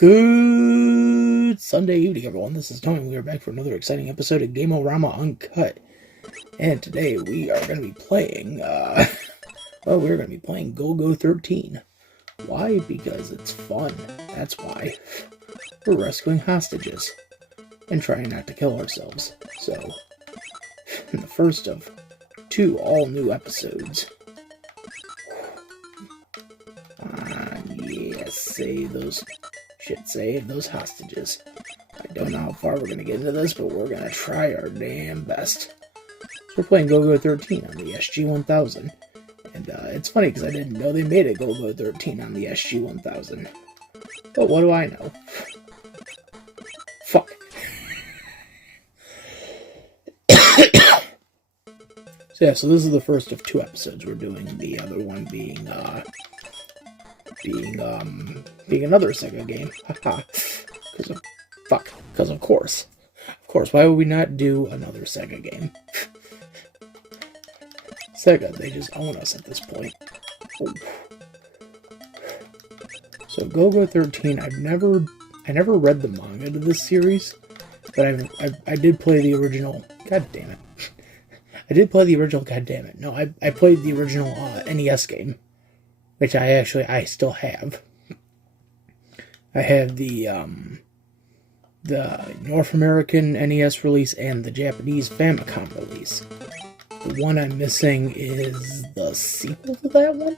Good Sunday evening, everyone. This is Tony. We are back for another exciting episode of Game-O-Rama Uncut. And today we are going to be playing, we're going to be playing Golgo 13. Why? Because it's fun. That's why. We're rescuing hostages and trying not to kill ourselves. So, in the first of two all-new episodes. Yeah, save those hostages. I don't know how far we're going to get into this, but we're going to try our damn best. So we're playing Golgo 13 on the SG-1000. And it's funny because I didn't know they made a Golgo 13 on the SG-1000. But what do I know? Fuck. So this is the first of two episodes we're doing. The other one being another Sega game. Haha. Because of course. Of course, why would we not do another Sega game? Sega, they just own us at this point. Ooh. So Golgo 13, I never read the manga to this series, but I did play the original. God damn it. I did play the original, god damn it. No, I played the original NES game, which I still have. I have the North American NES release and the Japanese Famicom release. The one I'm missing is the sequel to that one,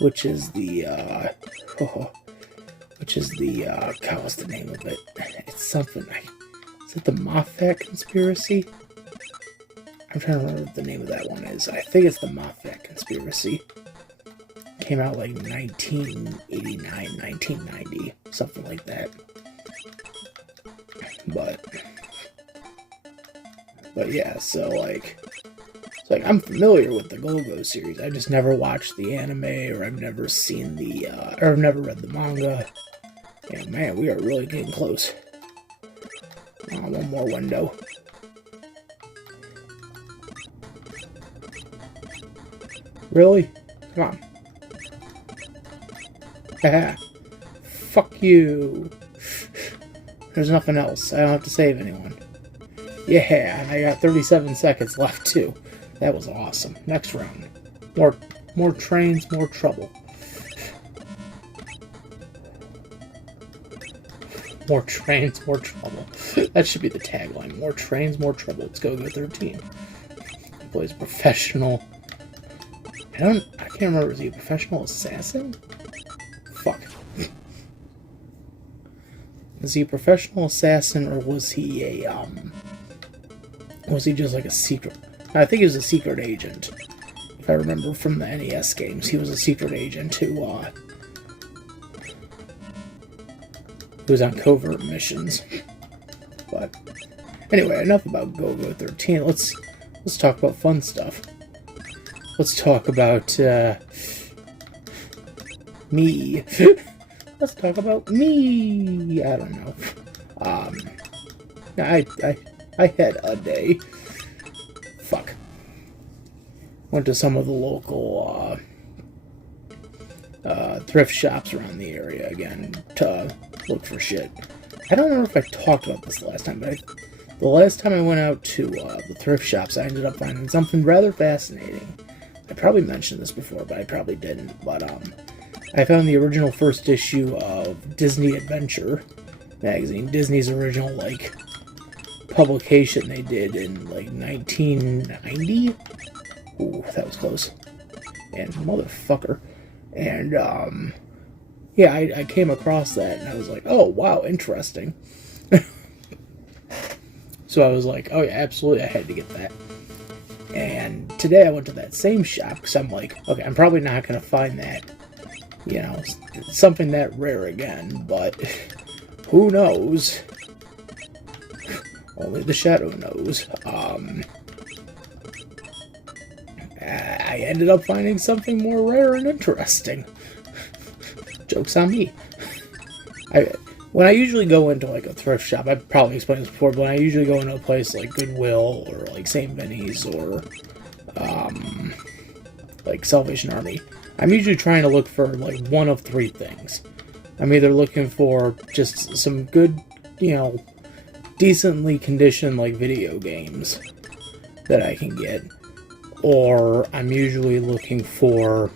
which is the God, what's the name of it? It's something. Is it the Moffat Conspiracy? I'm trying to remember what the name of that one is. I think it's the Moffat Conspiracy. Came out like 1989, 1990, something like that. But yeah, so I'm familiar with the Golgo series. I just never watched the anime, or I've never seen or I've never read the manga. And man, we are really getting close. One more window. Really? Come on. Haha. Fuck you. There's nothing else. I don't have to save anyone. Yeah, and I got 37 seconds left too. That was awesome. Next round. More trains, more trouble. More trains, more trouble. That should be the tagline. More trains, more trouble. Let's go 13. He plays professional. I can't remember. Was he a professional assassin? Fuck. Was he a professional assassin, or was he was he just like a secret? I think he was a secret agent. If I remember from the NES games, he was a secret agent who was on covert missions. But anyway, enough about Golgo 13. Let's talk about fun stuff. Let's talk about me. Let's talk about me. I don't know. I had a day. Fuck. Went to some of the local thrift shops around the area again to look for shit. I don't remember if I talked about this last time, but the last time I went out to the thrift shops, I ended up finding something rather fascinating. I probably mentioned this before, but I probably didn't. But I found the original first issue of Disney Adventure magazine, Disney's original publication they did in 1990. Ooh, that was close. And motherfucker. And yeah, I came across that and I was like, oh wow, interesting. So I was like, oh yeah, absolutely, I had to get that. And today I went to that same shop because I'm like, okay, I'm probably not going to find that, something that rare again, but who knows? Only the shadow knows. I ended up finding something more rare and interesting. Joke's on me. When I usually go into a thrift shop, I've probably explained this before, but when I usually go into a place like Goodwill or St. Vinny's or Salvation Army, I'm usually trying to look for one of three things. I'm either looking for just some good, you know, decently conditioned, like, video games that I can get, or I'm usually looking for,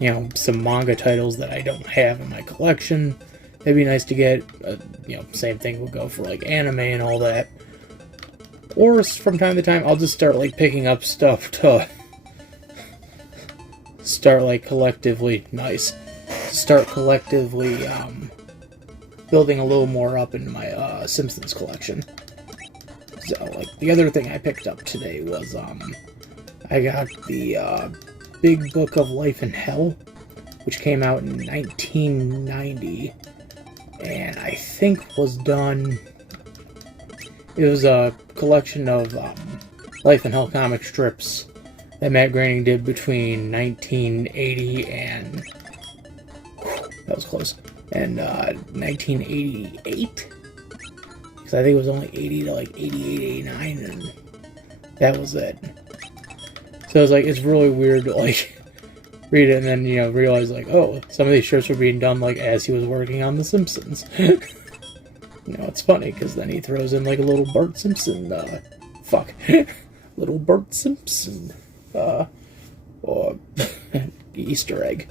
you know, some manga titles that I don't have in my collection. It'd be nice to get, you know, same thing will go for, like, anime and all that. Or from time to time, I'll just start, like, picking up stuff to start, like, collectively building a little more up into my Simpsons collection. So, like, the other thing I picked up today was, I got the Big Book of Life in Hell, which came out in 1990, and I think was done... It was a collection of Life in Hell comic strips that Matt Groening did between 1980 and... that was close. And 1988? Because I think it was only 80 to like 88, 89, and that was it. So it's like, it's really weird to like read it and then, you know, realize like, oh, some of these strips were being done like as he was working on The Simpsons. You know, it's funny, because then he throws in, like, a little Bart Simpson, little Bart Simpson, Easter egg.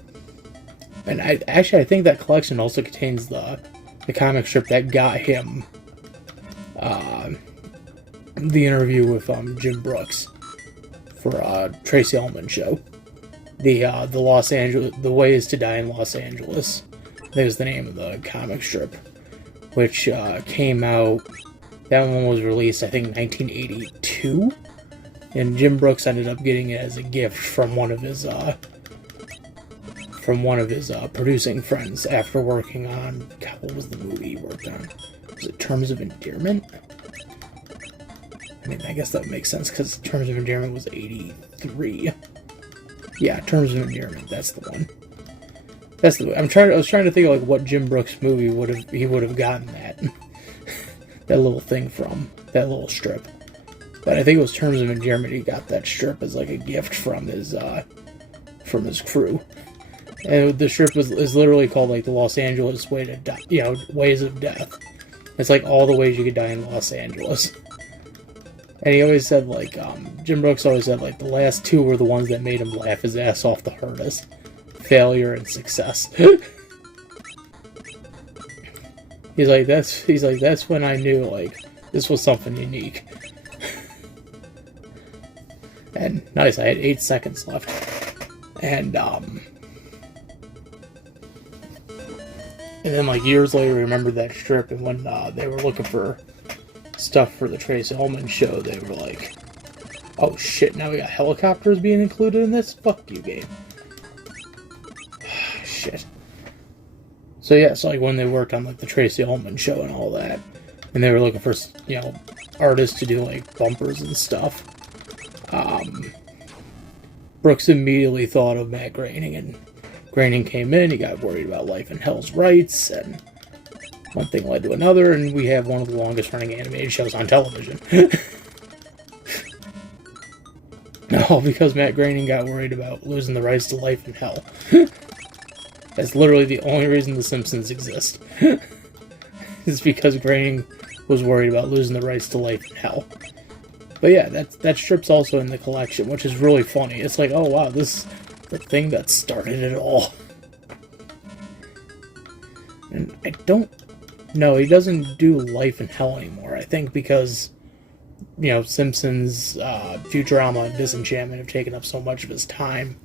And I think that collection also contains the comic strip that got him, the interview with, Jim Brooks for, Tracy Ullman show. The Los Angeles, The Ways to Die in Los Angeles. That was the name of the comic strip, which came out, that one was released, I think, 1982, and Jim Brooks ended up getting it as a gift from one of his producing friends after working on, God, what was the movie he worked on? Was it Terms of Endearment? I mean, I guess that would make sense, because Terms of Endearment was 83. Yeah, Terms of Endearment, that's the one. That's the. I was trying to think of like what Jim Brooks movie he would have gotten that that little thing from, that little strip. But I think it was Terms of Endearment. He got that strip as like a gift from his crew. And the strip is literally called like the Los Angeles Way to Die, you know, Ways of Death. It's like all the ways you could die in Los Angeles. And he always said like Jim Brooks always said like the last two were the ones that made him laugh his ass off the hardest. Failure and success. He's like that's when I knew like this was something unique. And nice, I had 8 seconds left. And then like years later, I remembered that strip, and when they were looking for stuff for the Tracy Ullman show, they were like, "Oh shit! Now we got helicopters being included in this? Fuck you, game." Shit. So yeah, it's like when they worked on like the Tracy Ullman show and all that, and they were looking for, you know, artists to do like bumpers and stuff. Brooks immediately thought of Matt Groening, and Groening came in. He got worried about Life in Hell's rights, and one thing led to another, and we have one of the longest running animated shows on television. All because Matt Groening got worried about losing the rights to Life in Hell. That's literally the only reason The Simpsons exist. It's because Groening was worried about losing the rights to Life in Hell. But yeah, that strip's also in the collection, which is really funny. It's like, oh wow, this is the thing that started it all. And I don't know, he doesn't do Life in Hell anymore, I think because, you know, Simpsons, Futurama, and Disenchantment have taken up so much of his time.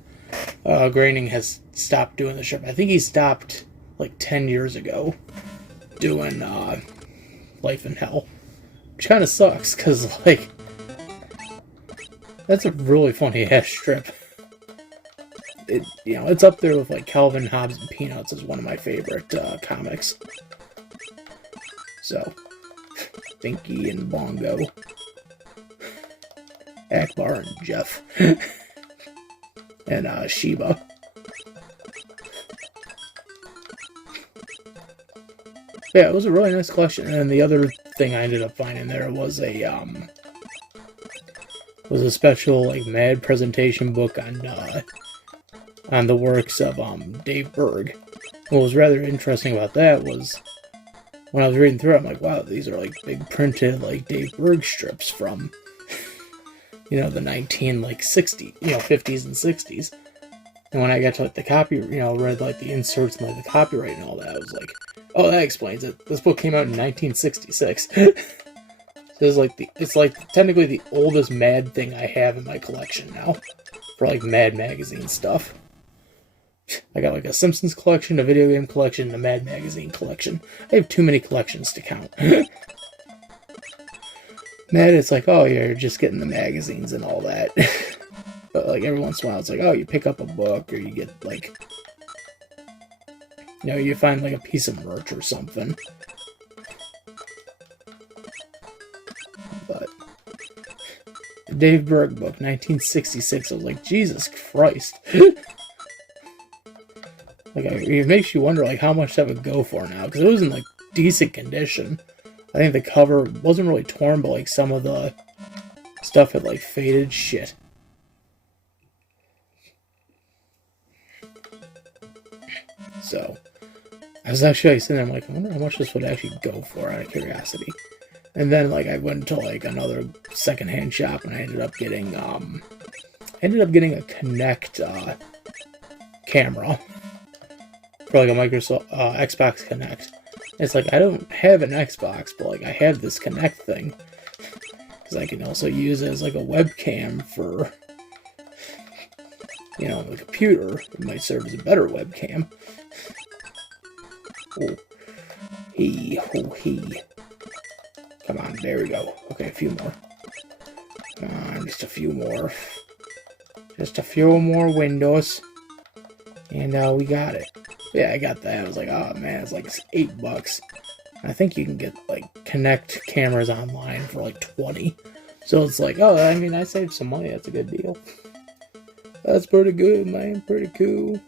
Groening has stopped doing the strip. I think he stopped like 10 years ago doing Life in Hell, which kind of sucks because like that's a really funny ass strip. It, you know, it's up there with like Calvin, Hobbes, and Peanuts as one of my favorite comics. So, Pinky and Bongo, Akbar and Jeff. And Sheba. Yeah, it was a really nice collection. And the other thing I ended up finding there was a special like Mad presentation book on the works of Dave Berg, what was rather interesting about that was when I was reading through it, I'm like, wow, these are like big printed like Dave Berg strips from, you know, the 1960s, you know, 50s and 60s. And when I got to like the copy, you know, read like the inserts and like the copyright and all that, I was like, oh, that explains it. This book came out in 1966. So it's like technically the oldest Mad thing I have in my collection now, for like Mad magazine stuff. I got like a Simpsons collection, a video game collection, and a Mad magazine collection. I have too many collections to count. Mad, it's like, oh yeah, you're just getting the magazines and all that. But like every once in a while, it's like, oh, you pick up a book, or you get like, you know, you find like a piece of merch or something. But the Dave Berg book, 1966, I was like, Jesus Christ. Like, it makes you wonder, like, how much that would go for now, because it was in, like, decent condition. I think the cover wasn't really torn, but, like, some of the stuff had, like, faded shit. So, I was actually, like, sitting there, I'm like, I wonder how much this would actually go for, out of curiosity. And then, like, I went to, like, another secondhand shop, and I ended up getting a Kinect, camera. For like a Microsoft Xbox Kinect. It's like, I don't have an Xbox, but like I have this Kinect thing. Because I can also use it as like a webcam for, you know, the computer. It might serve as a better webcam. Oh, he. Come on, there we go. Okay, a few more. Just a few more. Just a few more windows. And we got it. Yeah, I got that. I was like, oh man, it's like $8. I think you can get like Kinect cameras online for like 20. So it's like, oh, I mean, I saved some money. That's a good deal. That's pretty good, man. Pretty cool.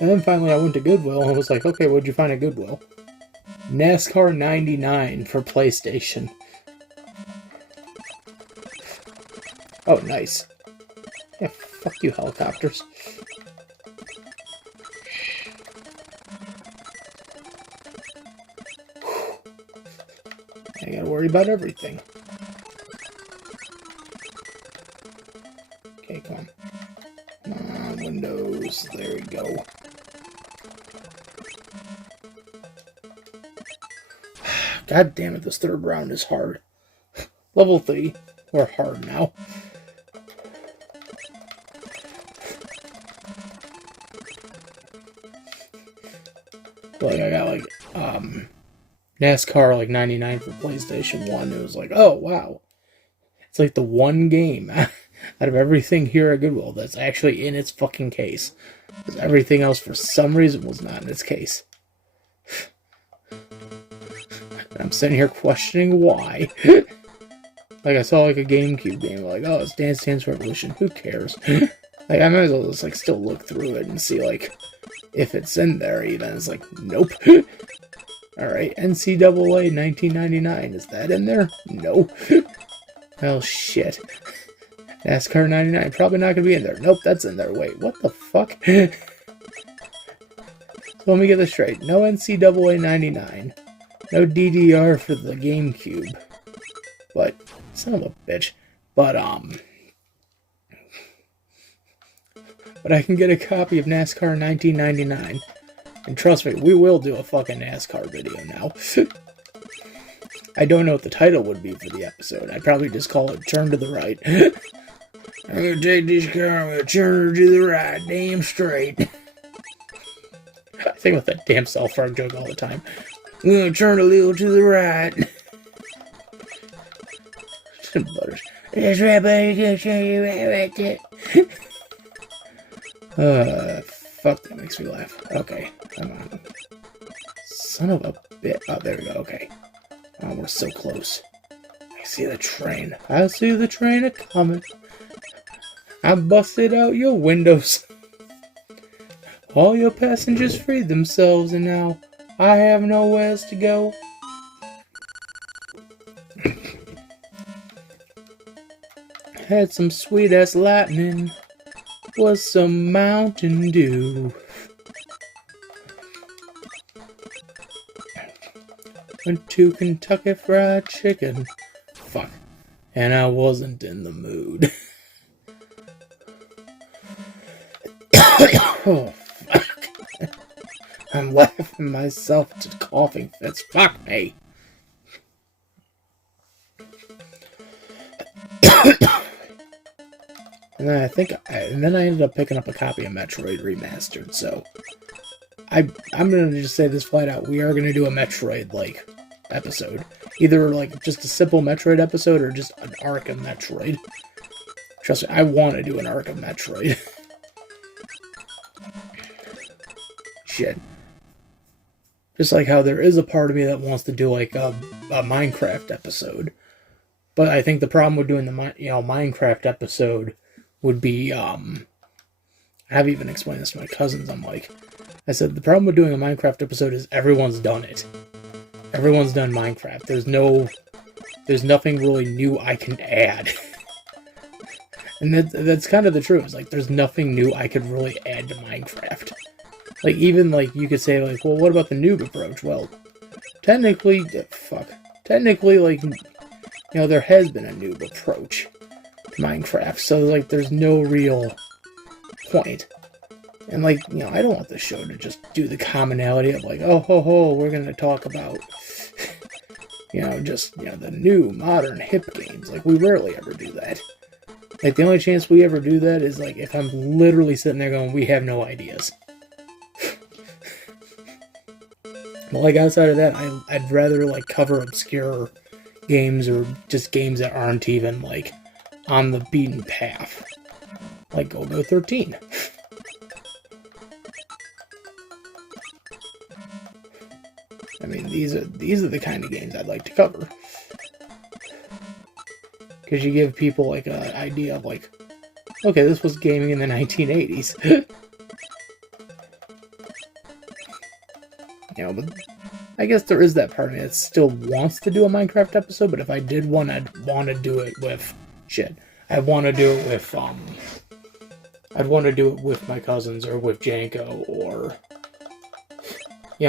And then finally I went to Goodwill and was like, okay, what'd you find at Goodwill? NASCAR 99 for PlayStation. Oh, nice. Yeah, fuck you, helicopters. I gotta worry about everything. Okay, come on. Come on, windows. There we go. God damn it, this third round is hard. Level 3. We're hard now. Like, I got, like, NASCAR, like, 99 for PlayStation 1. It was like, oh, wow. It's like the one game out of everything here at Goodwill that's actually in its fucking case. Because everything else, for some reason, was not in its case. And I'm sitting here questioning why. Like, I saw, like, a GameCube game, like, oh, it's Dance Dance Revolution. Who cares? Like, I might as well just, like, still look through it and see, like, if it's in there even. It's like, nope. Alright, NCAA 1999. Is that in there? No. Well, shit. NASCAR 99. Probably not going to be in there. Nope, that's in there. Wait, what the fuck? So let me get this straight. No NCAA 99. No DDR for the GameCube. But, son of a bitch. But I can get a copy of NASCAR 1999. And trust me, we will do a fucking NASCAR video now. I don't know what the title would be for the episode. I'd probably just call it Turn to the Right. I'm gonna take this car, I'm gonna turn her to the right, damn straight. I think about that damn South Park joke all the time. I'm gonna turn a little to the right. Butters. That's right, buddy, gonna turn you right there. Fuck, that makes me laugh. Okay, come on. Son of a bit. Oh, there we go, okay. Oh, we're so close. I see the train. I see the train a-coming. I busted out your windows. All your passengers freed themselves, and now I have nowhere to go. Had some sweet-ass lightning. was some Mountain Dew. Went to Kentucky Fried Chicken. Fuck. And I wasn't in the mood. Oh, fuck. I'm laughing myself to coughing fits. Fuck me. And then I ended up picking up a copy of Metroid Remastered, so I'm gonna just say this flat out, we are gonna do a Metroid, like, episode. Either, like, just a simple Metroid episode, or just an arc of Metroid. Trust me, I want to do an arc of Metroid. Shit. Just like how there is a part of me that wants to do, like, a Minecraft episode. But I think the problem with doing the, Minecraft episode would be, I've even explained this to my cousins. I said, the problem with doing a Minecraft episode is everyone's done it. Everyone's done Minecraft. There's nothing really new I can add. And that's kind of the truth. It's like, there's nothing new I could really add to Minecraft. Like, even, like, you could say, like, well, what about the noob approach? Well, technically, like, there has been a noob approach to Minecraft, so, like, there's no real point. And, like, I don't want the show to just do the commonality of, like, oh, ho, we're gonna talk about, the new, modern, hip games. Like, we rarely ever do that. Like, the only chance we ever do that is, like, if I'm literally sitting there going, we have no ideas. But, like, outside of that, I'd rather, like, cover obscure games, or just games that aren't even, like, on the beaten path. Like Golgo 13. I mean, these are the kind of games I'd like to cover. Because you give people, like, an idea of, like, okay, this was gaming in the 1980s. But I guess there is that part of me that still wants to do a Minecraft episode, but if I did one, I'd want to do it with... I'd want to do it with my cousins, or with Janko, or...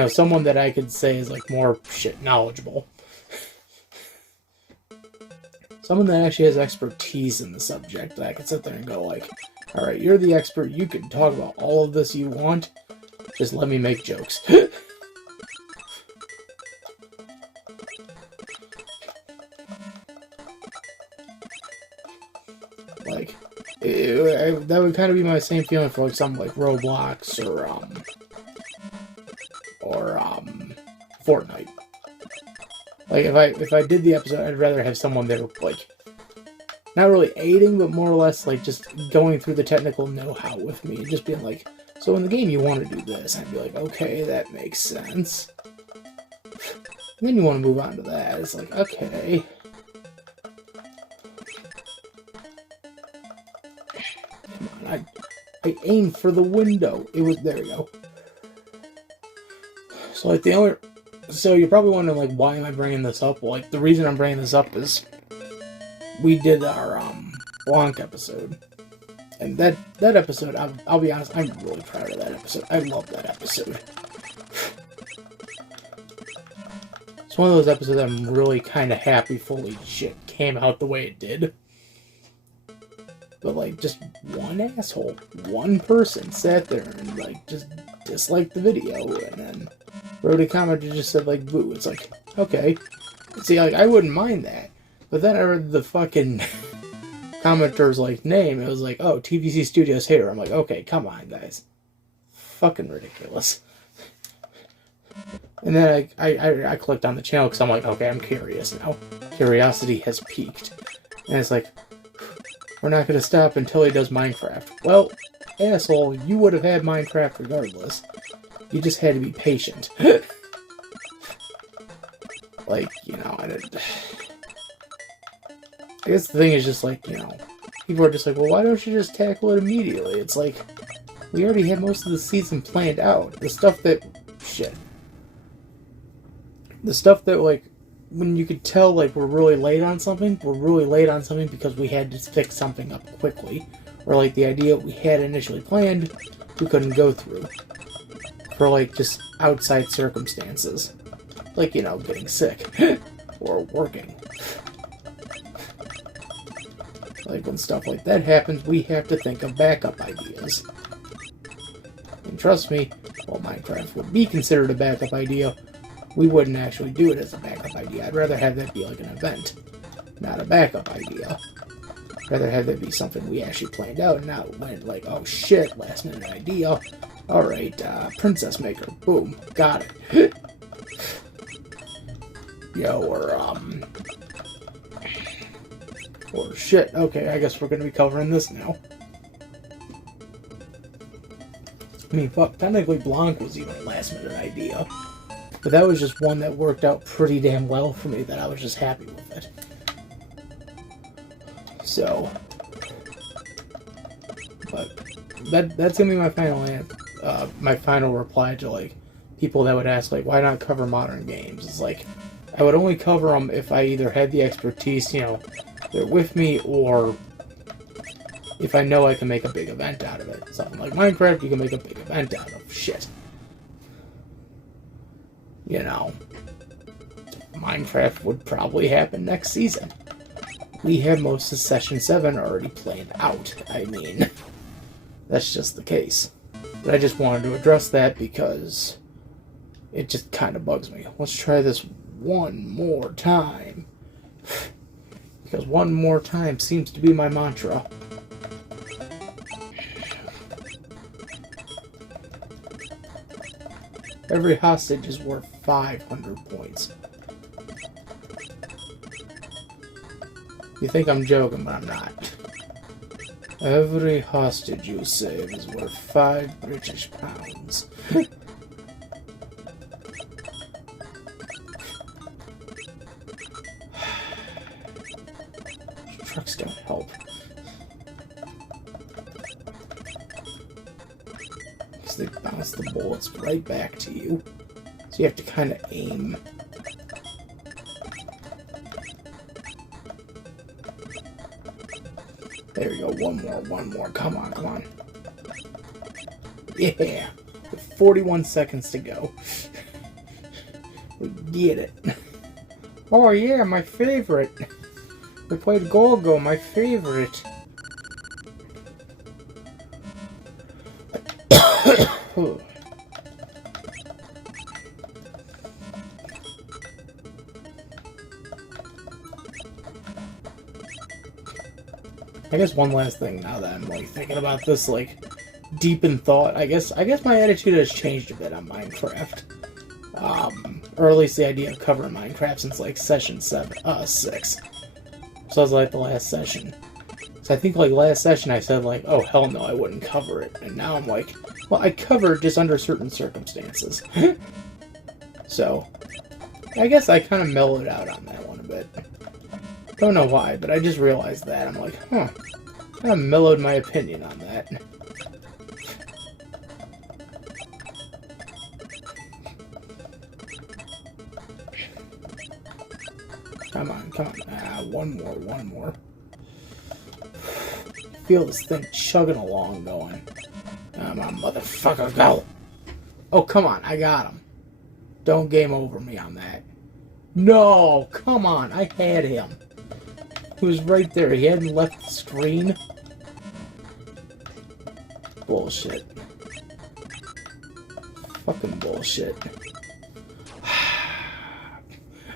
someone that I could say is, like, more knowledgeable. Someone that actually has expertise in the subject, that I could sit there and go, like, alright, you're the expert, you can talk about all of this you want, just let me make jokes. Like, that would kind of be my same feeling for, like, something like Roblox, or Fortnite. Like, if I did the episode, I'd rather have someone that would, like, not really aiding, but more or less, like, just going through the technical know-how with me, just being like, so in the game you want to do this, I'd be like, okay, that makes sense. And then you want to move on to that, it's like, okay. Come on, I aimed for the window. There we go. So, like, so you're probably wondering, like, why am I bringing this up? Well, like, the reason I'm bringing this up is we did our, Blanc episode. And that episode, I'll be honest, I'm really proud of that episode. I love that episode. It's one of those episodes I'm really kind of happy fully shit came out the way it did. But, like, just one asshole, one person sat there and, like, just disliked the video, and then wrote a comment that just said, like, boo. It's like, okay. See, like, I wouldn't mind that. But then I read the fucking commenter's, like, name. It was like, oh, TVC Studios hater. I'm like, okay, come on, guys. Fucking ridiculous. And then I clicked on the channel because I'm like, okay, I'm curious now. Curiosity has peaked. And it's like, we're not going to stop until he does Minecraft. Well, asshole, you would have had Minecraft regardless. You just had to be patient. Like, I guess the thing is just like, people are just like, well, why don't you just tackle it immediately? It's like, we already had most of the season planned out. The stuff that, like, when you could tell, like, we're really late on something because we had to fix something up quickly. or like the idea we had initially planned, we couldn't go through. For like just outside circumstances. Like, you know, getting sick. Or working. Like when stuff like that happens, we have to think of backup ideas. And trust me, while Minecraft would be considered a backup idea, we wouldn't actually do it as a backup idea. I'd rather have that be like an event, not a backup idea. I'd rather have that be something we actually planned out, and not went like, oh shit, last minute idea. Alright, Princess Maker, boom, got it. Yo, or shit, okay, I guess we're gonna be covering this now. I mean, fuck, technically Blanc was even a last minute idea. But that was just one that worked out pretty damn well for me, that I was just happy with it. So, but that's gonna be my final reply to like people that would ask like, why not cover modern games? It's like, I would only cover them if I either had the expertise, you know, they're with me, or if I know I can make a big event out of it. Something like Minecraft, you can make a big event out of. Shit. You know, Minecraft would probably happen next season. We have most of Session 7 already planned out. I mean, that's just the case. But I just wanted to address that because it just kind of bugs me. Let's try this one more time. Because one more time seems to be my mantra. Every hostage is worth 500 points. You think I'm joking, but I'm not. Every hostage you save is worth 5 British pounds. Trucks don't help. Because they bounce the bullets right back to you. So you have to kind of aim. There you go, one more. Come on. Yeah! With 41 seconds to go. We get it. Oh yeah, my favorite. We played Golgo, my favorite. I guess one last thing now that I'm like thinking about this, like deep in thought. I guess my attitude has changed a bit on Minecraft. Or at least the idea of covering Minecraft since like session 6. So I was like the last session. So I think like last session I said like, oh hell no, I wouldn't cover it. And now I'm like, well, I covered just under certain circumstances. So I guess I kind of mellowed out on that one a bit. Don't know why, but I just realized that. I'm like, huh. Kind of mellowed my opinion on that. Come on. One more. Feel this thing chugging along going. Come on, motherfucker, go! Oh, come on, I got him. Don't game over me on that. No, come on, I had him. He was right there, he hadn't left the screen. Bullshit. Fucking bullshit.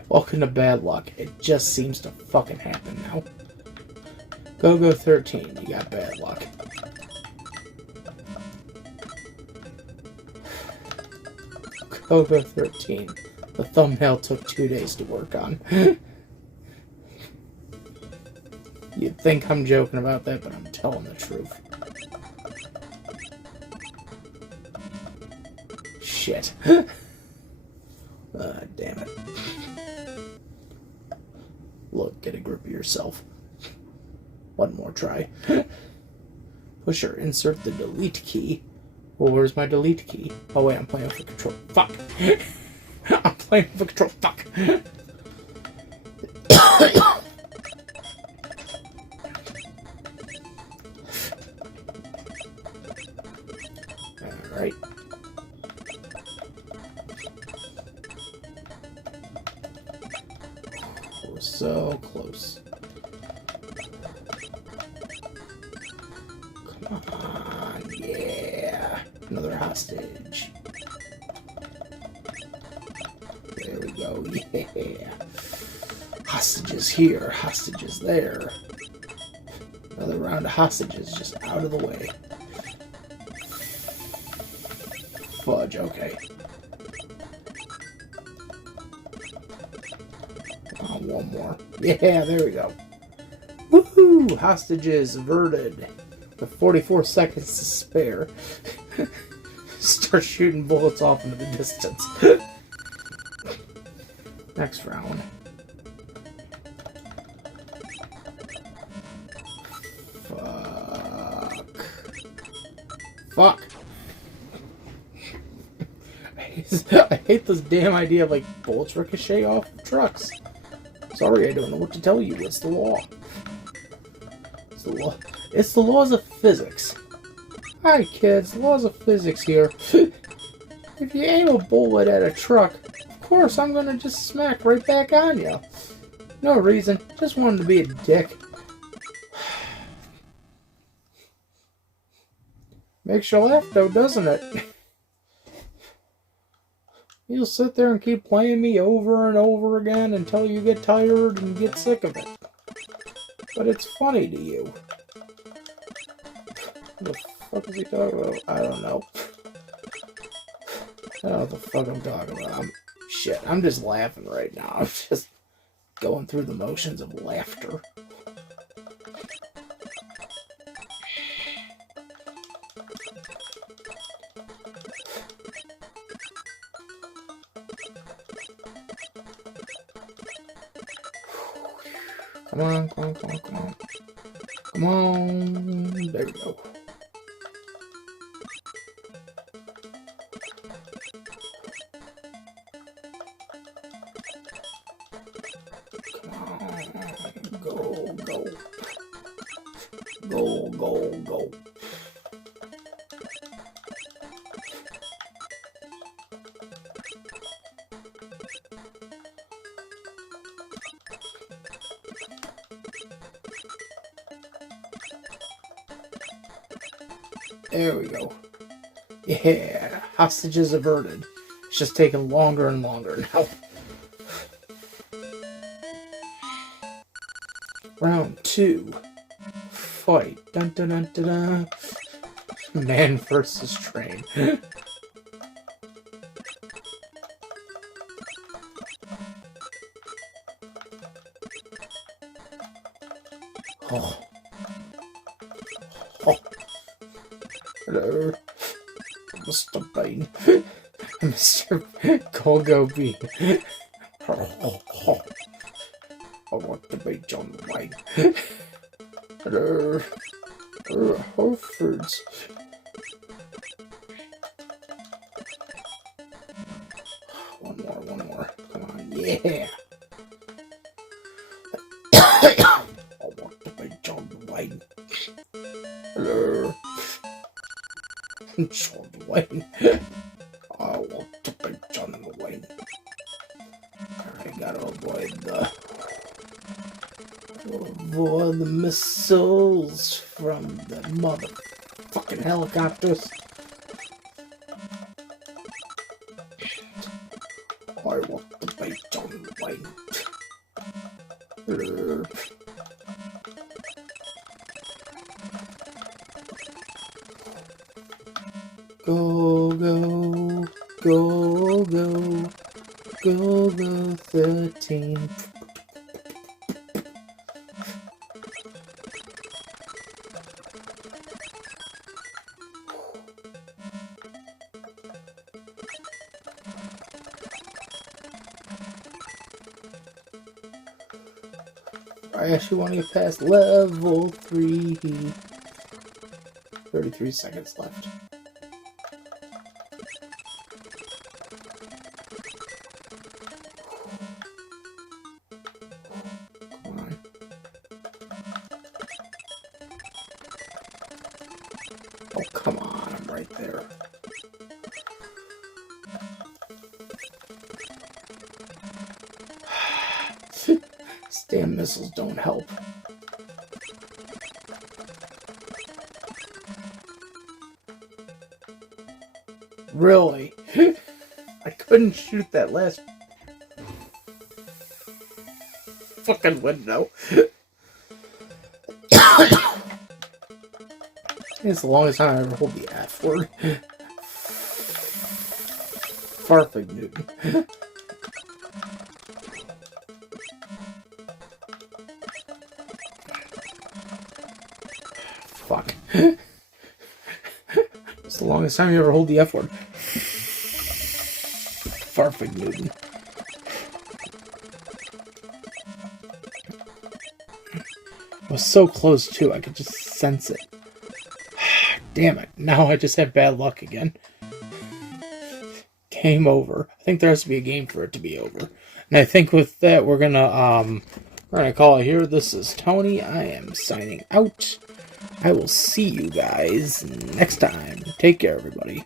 Welcome to bad luck. It just seems to fucking happen now. Golgo 13, you got bad luck. Golgo 13. The thumbnail took 2 days to work on. You'd think I'm joking about that, but I'm telling the truth. Shit. Damn it. Look, get a grip of yourself. One more try. Push or insert the delete key. Well, where's my delete key? Oh wait, I'm playing with the control. Fuck! I'm playing with the control. Fuck! So close. Come on, yeah. Another hostage. There we go, yeah. Hostages here, hostages there. Another round of hostages just out of the way. Fudge, okay. Oh, one more. Yeah, there we go. Woohoo! Hostages averted. With 44 seconds to spare. Start shooting bullets off into the distance. Next round. Fuck. I hate this damn idea of, like, bullets ricochet off of trucks. Sorry, I don't know what to tell you. It's the law. It's the law. It's the laws of physics. Hi, kids. Laws of physics here. If you aim a bullet at a truck, of course I'm gonna just smack right back on you. No reason. Just wanted to be a dick. Makes you laugh, though, doesn't it? You'll sit there and keep playing me over and over again until you get tired and get sick of it. But it's funny to you. What the fuck is he talking about? I don't know. I don't know what the fuck I'm talking about. Shit, I'm just laughing right now. I'm just going through the motions of laughter. Come on, come on, come on, come on. Come on. There we go. Come on. Go, go. Go, go, go. There we go. Yeah, hostages averted. It's just taking longer and longer now. Round 2. Fight. Dun dun dun dun dun. Man versus train. Oh. Oh. Hello, Mr. Bean. Mr. Golgo Bean. I want to be John Wayne. Hello. Whole Foods. One more. Come on, yeah. I want to be John Wayne. Hello. John Wayne. I want to be John Wayne. I gotta avoid the missiles from the motherfucking helicopters. I want to be John Wayne. Go, go, go, go, go, go, 13. I actually want to get past level 3. 33 seconds left. Come on. Oh, come on, I'm right there. These damn missiles don't help. Really? I couldn't shoot that last fucking window. It's the longest time I ever hold the F word. Farthing Newton. Fuck. It's the longest time you ever hold the F word. Farthing Newton. I was so close too, I could just sense it. Damn it, now I just have bad luck again. Game over. I think there has to be a game for it to be over. And I think with that we're gonna call it here. This is Tony. I am signing out. I will see you guys next time. Take care, everybody.